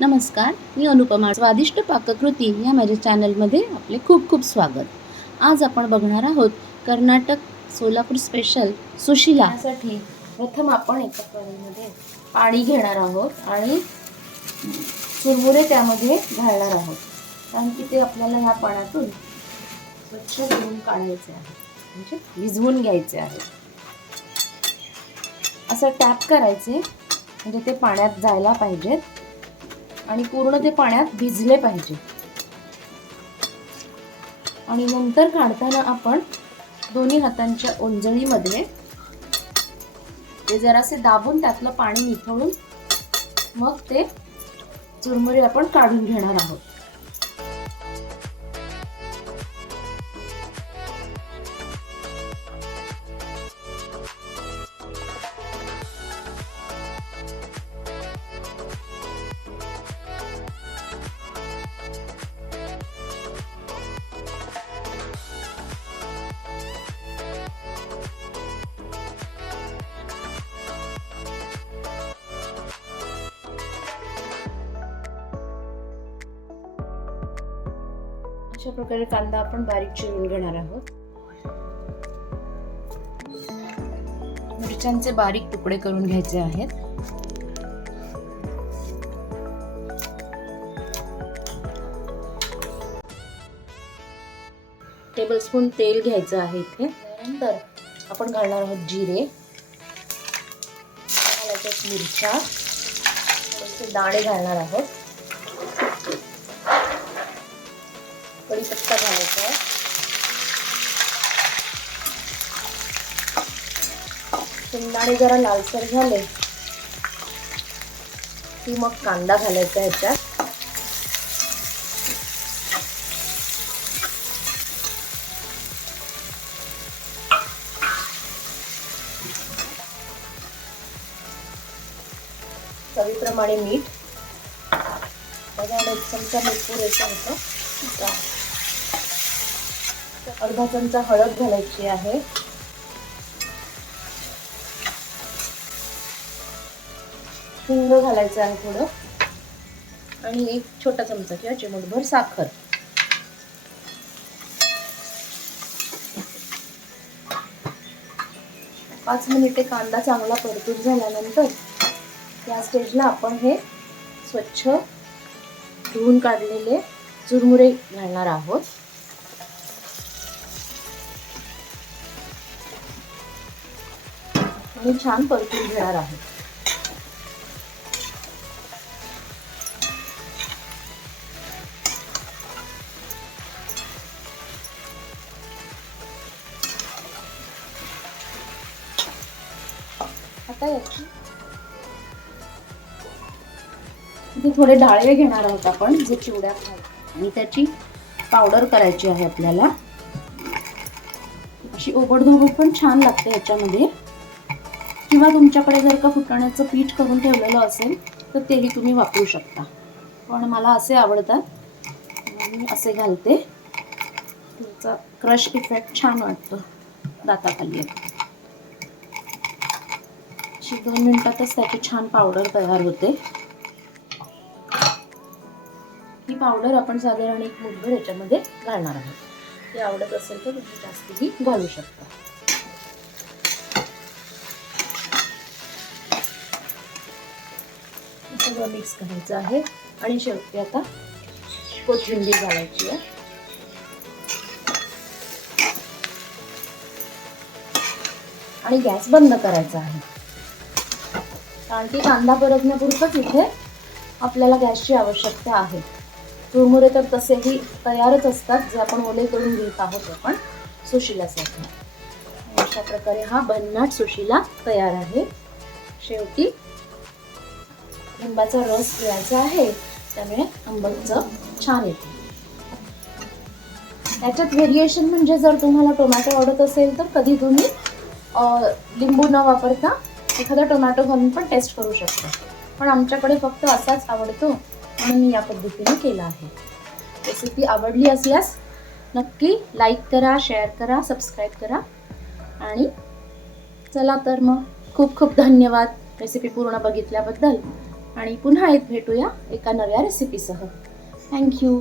नमस्कार, मी अनुपमा. स्वादिष्ट पाककृती या माझ्या चॅनलमध्ये आपले खूप खूप स्वागत. आज आपण बघणार आहोत कर्नाटक सोलापूर स्पेशल सुशिला. यासाठी प्रथम आपण एका कढईमध्ये पाणी घेणार आहोत आणि चुरमुरे त्यामध्ये घालणार आहोत, कारण की ते आपल्याला ह्या पाण्यातून स्वच्छ धुवून काढायचे आहे, म्हणजे भिजवून घ्यायचे आहे. असं टॅप करायचे म्हणजे ते पाण्यात जायला पाहिजेत आणि पूर्ण ते पाण्यात भिजले पाहिजे. आणि नंतर काढताना आपण दोन्ही हातांच्या ओंजळीमध्ये ते जरासे दाबून त्यातलं पाणी निथळून मग ते चुरमुरे आपण काढून घेणार आहोत. अशा प्रकारे कांदा आपण बारीक चिरून घेणार आहोत. मिरच्यांचे बारीक तुकडे करून घ्यायचे आहेत. टेबलस्पून तेल घ्यायचं आहे इथे. त्यानंतर आपण घालणार आहोत जिरे, मिरच्या, थोडेसे दाणे घालणार आहोत, कढीपत्ता घालायचा आहे. शेंगदाणे जरा लालसर झाले की मग कांदा घालायचा ह्याच्यात. चवीप्रमाणे मीठ, बघा एक चमचा मीठ पुरेसं होतं. अर्धा चमचा हळद घालायची आहे. हिंग घालायचं आहे थोडं, आणि एक छोटा चमचा किंवा चिमूटभर साखर. पाच मिनिटे कांदा चांगला परतून झाल्यानंतर या स्टेजला आपण हे स्वच्छ धुवून काढलेले चुरमुरे घालणार आहोत. आणि छान परतून घेणार आहोत. आता याची इथे थोडे डाळवे घेणार आहोत आपण, जे चिवड्या आणि त्याची पावडर करायची आहे आपल्याला. अशी ओबडधोबड पण छान लागते याच्यामध्ये. किंवा तुमच्याकडे जर का फुटाण्याचं पीठ करून ठेवलेलं असेल तर तेही तुम्ही वापरू शकता, पण मला असे आवडतात, मी असे घालते. त्याचा क्रश इफेक्ट छान वाटतो दाताखाली. 2 मिनिटातच त्याची छान पावडर तयार होते. ही पावडर आपण साधारण एक मुठभर याच्यामध्ये घालणार आहोत. ते आवडत असेल तर तुम्ही जास्तही घालू शकता. सगळं मिक्स करायचं आहे आणि शेवटी आता कोथिंबीर घालायची आहे. आणि गॅस बंद करायचा आहे, कारण की कांदा परतण्यापुरतच इथे आपल्याला गॅसची आवश्यकता आहे. चुरमुरे तर तसेही तयारच असतात, जे आपण ओले करून घेत आहोत आपण सुशिलासाठी. अशा प्रकारे हा भन्नाट सुशिला तयार आहे. शेवटी लिंबाचा रस पिळायचा आहे, त्यामुळे आंबट चव छान येते. त्याच्यात व्हेरिएशन म्हणजे जर तुम्हाला टोमॅटो आवडत असेल तर कधी तुम्ही लिंबू न वापरता एखादा टोमॅटो घालून पण टेस्ट करू शकता, पण आमच्याकडे फक्त असाच आवडतो म्हणून मी या पद्धतीने केला आहे. रेसिपी आवडली असल्यास नक्की लाईक करा, शेअर करा, सबस्क्राईब करा. आणि चला तर मग खूप खूप धन्यवाद रेसिपी पूर्ण बघितल्याबद्दल. आणि पुन्हा एक भेटूया एका नव्या रेसिपीसह. थँक्यू.